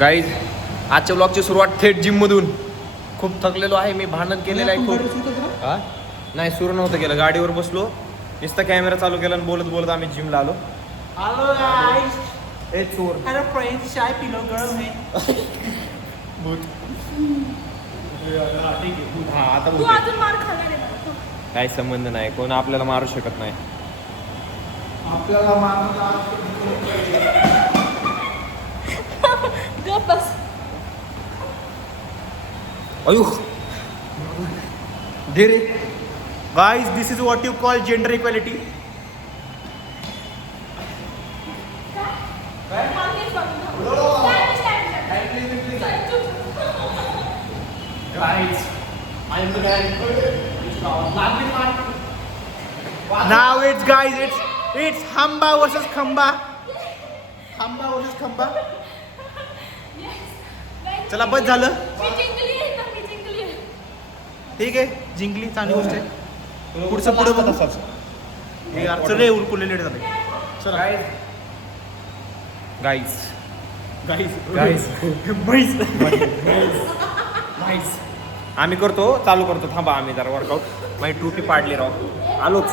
Guys आजच्या ब्लॉगची सुरुवात थेट जिम मधून. खूप थकलेलो आहे मी, भांडण केलेलं आहे खूप. हा नाही, सुरू नव्हतं केलं, गाडीवर बसलो, नुसता कॅमेरा चालू केला आणि बोलत बोलत आम्ही जिमला आलो. Hello guys. ए चोर. Hello friends. Shy pillow girl man. हा आता तू बोलते. अजून मार खाणार आहे मला. काही संबंध नाही, कोण आपल्याला मारू शकत नाही. आपल्याला गप बस. अयो दे रे. Guys this is what you call gender equality. Now it's guys, it's Hamba versus Khamba. Hamba versus Khamba. चला बस झालं. मी जिंकली आहे ना, मी जिंकली आहे. ठीक आहे, जिंकली, चांगली गोष्ट आहे. पुढचं पुढे बघ असाच. हे यार चले उरकुले लेट झाले. चला गाईज आम्ही करतो, चालू करतो. थांबा, आम्ही जरा वर्कआउट. माझी टोपी पाडली राव, आलोच.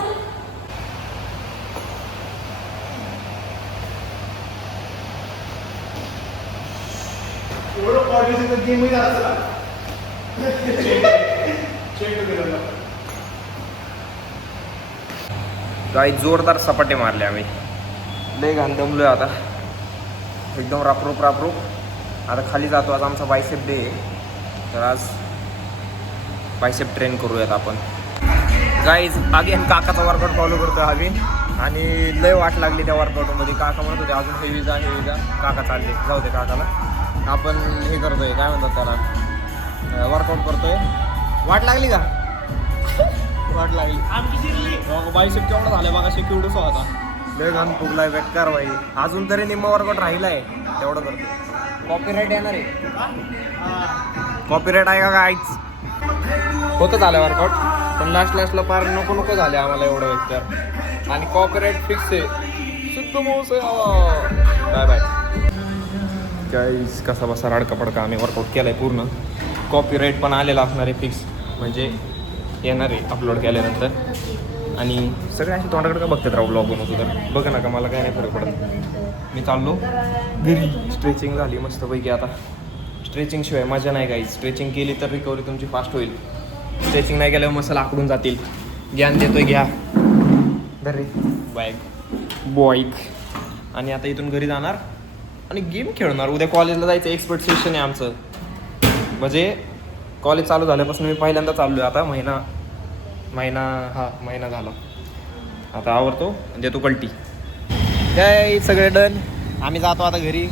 काही जोरदार सपाटे मारले आम्ही, लय घाण दमलोय आता एकदम. रापरूप आता खाली जातो. आज आमचा बायसेप डे आहे, तर आज बायसेप ट्रेन करूयात आपण. गाईज अगेन काकाचा वर्कआउट फॉलो करतोय आम्ही, आणि लय वाट लागली त्या वर्कआउटमध्ये. काका म्हणत होते अजून हेवी जा. काका चालले, जाऊ दे काकाला. आपण हे करतोय, काय म्हणतात त्याला, वर्कआउट करतोय. वाट लागली का? वाट लागली आमची जिरली. बायसेप केवढा झालं बघा, केवढंच होता. लय घाण फुगलाय, बेकार बाई. अजून तरी निम्मा वर्कआउट राहिलाय, तेवढं करतो. कॉपीराईट येणार आहे, कॉपीराईट आहे का काहीच. होतं झालं वर्कआउट, पण लास्टला पार नको झाले आम्हाला एवढं एकतर. आणि कॉपीराईट फिक्स आहे. Bye bye guys. कसा बसा राडका पडका आम्ही वर्कआउट केलाय पूर्ण. कॉपीराईट पण आलेला असणार आहे फिक्स, म्हणजे येणार आहे अपलोड केल्यानंतर. आणि सगळे असे तोंडाकडे का बघतात राहू ब्लॉग बनवतो तर बघा ना का, मला काय नाही फरक पडत. मी चाललो घरी. स्ट्रेचिंग झाली मस्तपैकी. आता स्ट्रेचिंगशिवाय मजा नाही काही. स्ट्रेचिंग केली तर रिकव्हरी तुमची फास्ट होईल. स्ट्रेचिंग नाही केल्यावर मसल आकडून जातील. ज्ञान देतोय, घ्या घरी बॉईक. आणि आता इथून घरी जाणार आणि गेम खेळणार. उद्या कॉलेजला जायचं, एक्सपर्ट सेशन आहे आमचं. म्हणजे कॉलेज चालू झाल्यापासून मी पहिल्यांदा चाललो आहे. आता महिना झाला. आता आवरतो, देतो कल्टी. काय सगळे डन. आम्ही जातो आता घरी.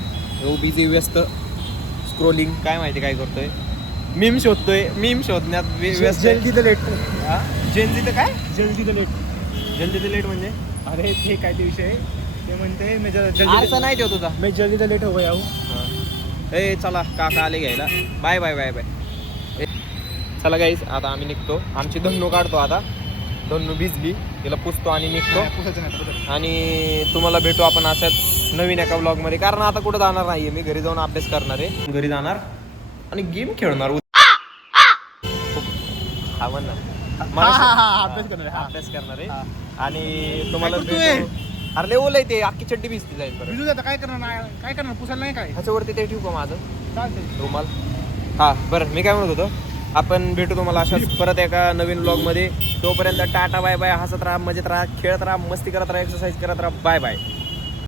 बिझी, व्यस्त, स्क्रोलिंग, काय माहिती काय करतोय. मीम शोधतोय. मीम शोधण्यात व्यस्त. जल्दी द लेट. जल्दी तर काय? जल्दी द लेट. जल्दी तर लेट म्हणजे अरे ते काय ते विषय, ते म्हणते मी आरसा नाही देऊ तुझा. मी जल्दी द लेट हो गया हूँ. ए चला, काका आले घ्यायला. Bye bye bye bye. चला गाईस, आता आम्ही निघतो. आमची धन्नू काढतो आता. धन्नू भिजली, तिला पुसतो आणि निघतो. आणि तुम्हाला भेटू आपण अशाच नवीन एका ब्लॉगमध्ये. कारण आता कुठं जाणार नाहीये मी, घरी जाऊन अभ्यास करणार आहे. घरी जाणार आणि गेम खेळणार. हा म्हण ना, अभ्यास करणार आहे. आणि तुम्हाला भेटू. अरे लय ओलंय ते, अख्खी चड्डी भिजती जाईल परत. भिजू आता काय करणार पुसायला नाही काय. ह्याच्यावरती ते ठेवू का माझं चालतंय. रुमाल? हा बरं, मी काय म्हणत होतो, आपण भेटू तुम्हाला अशाच परत एका नवीन ब्लॉगमध्ये. तोपर्यंत टाटा बाय बाय. हसत राहा, मजेत राहा, खेळत राहा, मस्ती करत राहा, एक्सरसाइज करत राहा. Bye bye.